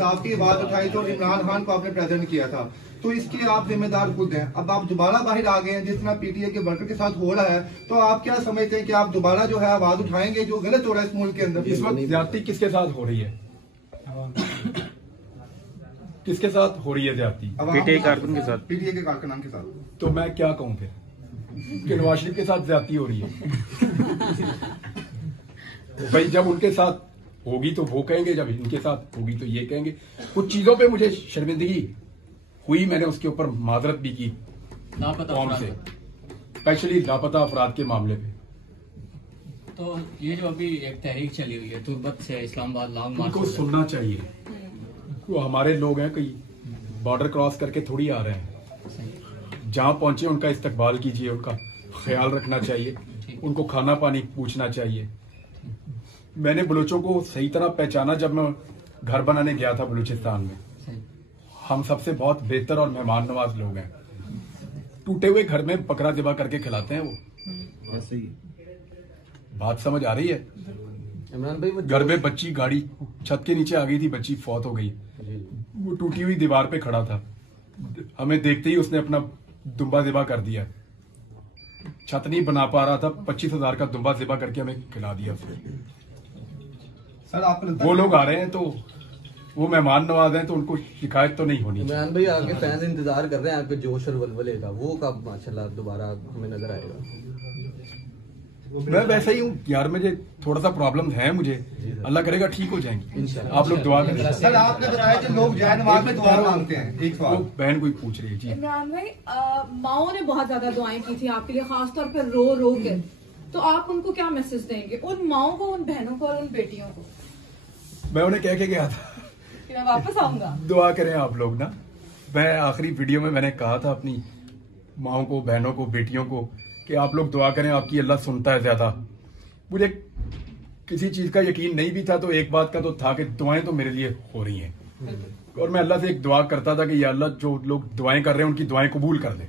आपकी बात उठाई तो इमरान खान को आपने प्रेजेंट किया था, तो इसके आप जिम्मेदार खुद हैं। अब आप दोबारा बाहर आ गए हैं, जिस तरह पीटीए के वर्कर के साथ हो रहा है, तो आप क्या समझते हैं कि आप दोबारा जो है आवाज उठाएंगे जो गलत हो रहा है इस मुल्क के अंदर? इस वक्त ज्यादती किसके साथ हो रही है? किसके साथ हो रही है ज्यादती? पीटीए कारकुन के साथ, पीटीए के कारकुनान के साथ। तो मैं क्या कहूँ फिर कि नवाज शरीफ के साथ ज्यादती हो रही है? भाई जब उनके साथ होगी तो वो कहेंगे, जब इनके साथ होगी तो ये कहेंगे। कुछ चीजों पे मुझे शर्मिंदगी हुई, मैंने उसके ऊपर माजरत भी की कौम से, स्पेशली लापता अफराद के मामले पे। तो ये जो अभी एक तहरीक चली हुई है तुर्बत से इस्लामाबाद लॉन्ग मार्च, उनको सुनना चाहिए। वो हमारे लोग हैं, कोई बॉर्डर क्रॉस करके थोड़ी आ रहे हैं। जहां पहुंचे उनका इस्तकबाल कीजिए, उनका ख्याल रखना चाहिए, उनको खाना पानी पूछना चाहिए। मैंने बलूचों को सही तरह पहचाना जब मैं घर बनाने गया था बलूचिस्तान में। हम सबसे बहुत बेहतर और मेहमान नवाज लोग हैं। टूटे हुए घर में बकरा ज़िबा करके खिलाते हैं वो। ऐसे ही बात समझ आ रही है? इमरान भाई, घर में बच्ची गाड़ी छत के नीचे आ गई थी, बच्ची फौत हो गई। वो टूटी हुई दीवार पे खड़ा था, हमें देखते ही उसने अपना दुम्बा ज़िबा कर दिया। छत नहीं बना पा रहा था, 25,000 का दुम्बा ज़िबा करके हमें खिला दिया उसने। सर आपको वो लोग आ रहे हैं तो वो मेहमान नवाज हैं, तो उनको शिकायत तो नहीं होनी। इमरान भाई, आपके फैंस इंतजार कर रहे हैं आपके जोश और वलवले का, वो कब माशाल्लाह दोबारा हमें नजर आएगा? मैं वैसे ही हूँ यार, मुझे थोड़ा सा प्रॉब्लम है, मुझे अल्लाह करेगा ठीक हो जाएंगी। आप लोग दुआ करें। सर आपने बताया कि लोग जय नवाज में दुआ मांगते हैं। एक वो सवाल बहन कोई पूछ रही है जी। इमरान भाई, माओ ने बहुत ज्यादा दुआएं की थी आपके लिए, खासतौर पर रो रो के, तो आप उनको क्या मैसेज देंगे, उन माओ को, उन बहनों को और उन बेटियों को? मैं उन्हें कह के गया था कि मैं वापस आऊंगा। दुआ करें आप लोग ना। मैं आखिरी वीडियो में मैंने कहा था अपनी माओ को, बहनों को, बेटियों को कि आप लोग दुआ करें, आपकी अल्लाह सुनता है ज्यादा। मुझे किसी चीज का यकीन नहीं भी था, तो एक बात का तो था कि दुआएं तो मेरे लिए हो रही हैं, और मैं अल्लाह से एक दुआ करता था कि या अल्लाह जो लोग दुआएं कर रहे हैं उनकी दुआएं कबूल कर दे।